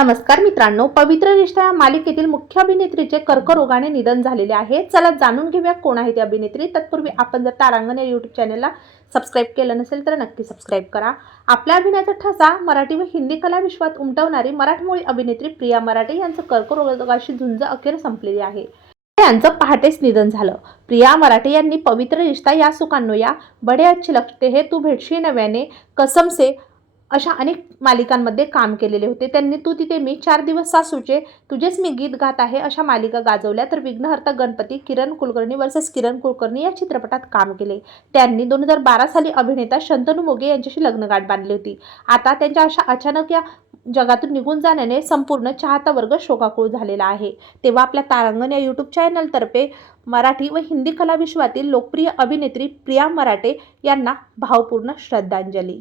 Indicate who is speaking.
Speaker 1: नमस्कार मित्रांनो पवित्र रिश्ता या मालिकेतील मुख्य अभिनेत्रीचे कर्करोगाने निधन झालेले आहे. चला जाणून घेऊया कोण आहे ती अभिनेत्री. तत्पूर्वी आपण जर तारांगण या यूट्यूब चॅनलला सबस्क्राईब केलं नसेल तर नक्की सबस्क्राईब करा. आपल्या अभिनयाचा ठसा मराठी व हिंदी कला विश्वात उमटवणारी मराठमोळी अभिनेत्री प्रिया मराठे यांचं कर्करोगाशी झुंज अखेर संपलेली आहे. यांचं पहाटेच निधन झालं. प्रिया मराठे यांनी पवित्र रिश्ता या सुखांनो या बडे अच्छे लगते हे तू भेटशी नव्याने. कसमसे अशा अनेक मालिकांमध्ये काम केलेले होते. त्यांनी तू तिथे मी चार दिवस सासूचे तुझेच मी गीत गात आहे अशा मालिका गाजवल्या. तर विघ्नहर्ता गणपती किरण कुलकर्णी वर्सेस किरण कुलकर्णी या चित्रपटात काम केले. त्यांनी दोन हजार बारा साली अभिनेता शंतनू मोगे यांच्याशी लग्नगाठ बांधली होती. आता त्यांच्या अशा अचानक या जगातून निघून जाण्याने संपूर्ण चाहता वर्ग शोकाकुळ झालेला आहे. तेव्हा आपल्या तारांगण या यूट्यूब चॅनलतर्फे मराठी व हिंदी कला विश्वातील लोकप्रिय अभिनेत्री प्रिया मराठे यांना भावपूर्ण श्रद्धांजली.